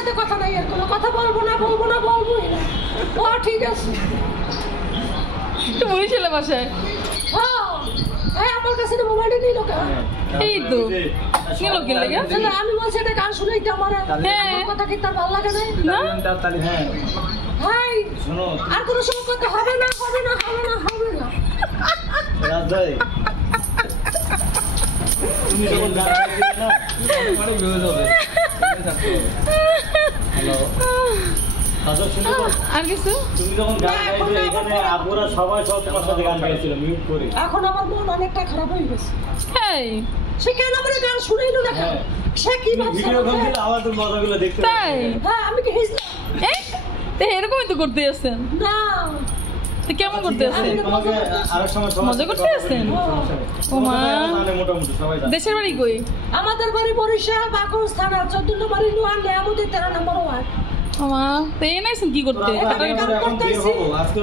সাথে কথা নাই, আর কোনো কথা বলবো না বলবোই না। ও ঠিক আছে। তো বরিশালে বাসায় আমার কাছে মোবাইলটা নিল কেন? এই তো নিল কি লাগে? আমি বলছি এটা গান শুনেই তো আমার কথা কি তার ভালো লাগে না? ভাই আর কোনো সময় কথা হবে না। রাজ ভাই তুমি যখন গান গাইছিলে না অনেক ভিউজ হবে। হ্যালো আর কিছু? তুমি যখন গান গাইছিলে এখানে আপুরা সবাই সব তোমার সাথে গান গাইছিল মিউট করে। এখন আমার মন অনেকটা খারাপ হয়ে গেছে। এই সে কেন আমার গান শুনাইলো না? সে কি ভাবছে? ভিডিও কল দিলে আমার তো মজাগুলো দেখতে তাই? হ্যাঁ আমি কি হিজলা? এই তো এরকমই তো করতে আসছেন না তো কেমন করতে আসছেন? তোমাকে আরেক সময় মজা করতে আসছেন? ওমা মোটামুটি সবাই জানে। দেশের বাড়ি কই? আমাদের বাড়ি বরিশাল বাকরস থানা 14 নম্বর নোয়ান নেয়ামতের 13 নম্বর ওয়ার্ড। ওমা তো এই নাইছেন কি করতে? এখন বের হবো আজকে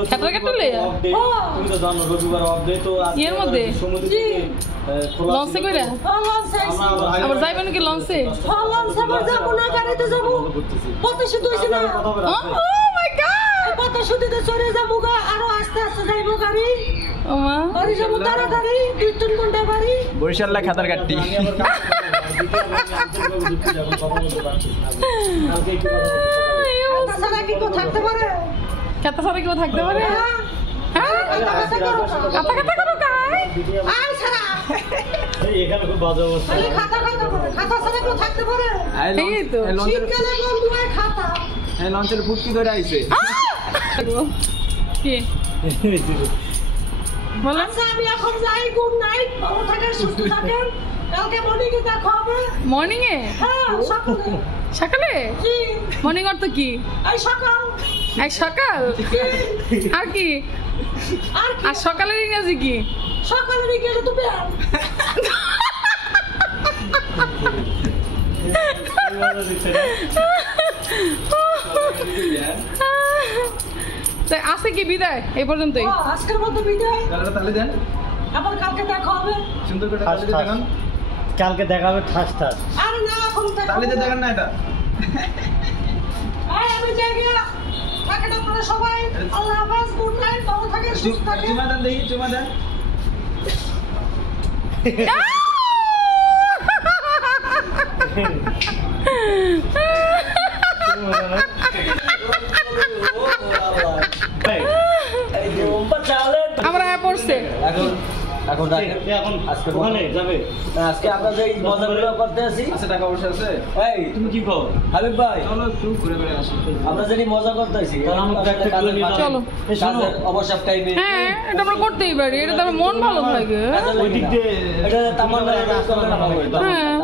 তুমি তো জানো রবিবার অফ ডে তো আজকে এর মধ্যে সমুদ্রে খোলা লঞ্চে কইরা আবার যাইবেন কি লঞ্চে? লঞ্চে আবার যাবো না, গাড়িতে যাবো। পথে দইছে না। ও মাই গড পথে শুধুতে চড়ে যাবো গা, আরো আস্তে যাইবো গাড়ি। ওমা বাড়ি যাবো তাড়াতাড়ি 2-3 ঘন্টা বাড়ি। বরিশাল লা খাতার কাটটি তাছাড়া কি কেউ থাকতে পারে? কত সারা কেউ থাকতে পারে? হ্যাঁ কথা করো কাই? আয় ছাড়া এখানে খুব বাজে অবস্থা। খালি খাতা করে। খাতা ছাড়া কেউ থাকতে পারে? এই তো শীতকালে বন্ধু হয় খাতা। এই লঞ্চের ফুটকি ধরে আইছে কি বলেন? আচ্ছা আমি এখন যাই, গুড নাইট, ভালো থাকেন, সুস্থ থাকেন। কালকে মর্নিংয়ে দেখা হবে। মর্নিং এ? হ্যাঁ সকালে। সকালে? জি মর্নিং অর্থ কি? এই সকাল। এক সকাল? আর কি? আর সকালের ইংরেজি কি? সকালে গেলে তো বের। তাই আছে কি বিদায় এই পর্যন্তই? আজকের মতো বিদায়। তাহলে দেন আবার কালকে দেখা হবে। সুন্দর করে তাহলে দেখান। কালকে দেখা হবে ঠাস। আরে না এখন দেখা তাহলে হবে। দেখান না এটা আমি যাই গিয়া। থাকেন আপনারা সবাই। আল্লাহ হাফেজ, গুড নাইট, ভালো থাকেন, সুস্থ থাকেন। চুমা দেন দেখি চুমা দেন আমরা পড়ছে এখন আজকে ওখানে যাবে। আজকে আমরা যে মজাগুলো করতে আসি, আচ্ছা টাকা পয়সা আছে? এই তুমি কি কও? হাবিব ভাই, চলো একটু ঘুরে ঘুরে আসি। আমরা যে মজা করতে আসি তাহলে আমরা একটা তুলে নিয়ে যাবো। চলো। অবসর টাইমে হ্যাঁ এটা আমরা করতেই পারি, এটা তো আমার মন ভালো থাকে। ওই দিক দিয়ে এটা তামান্না হ্যাঁ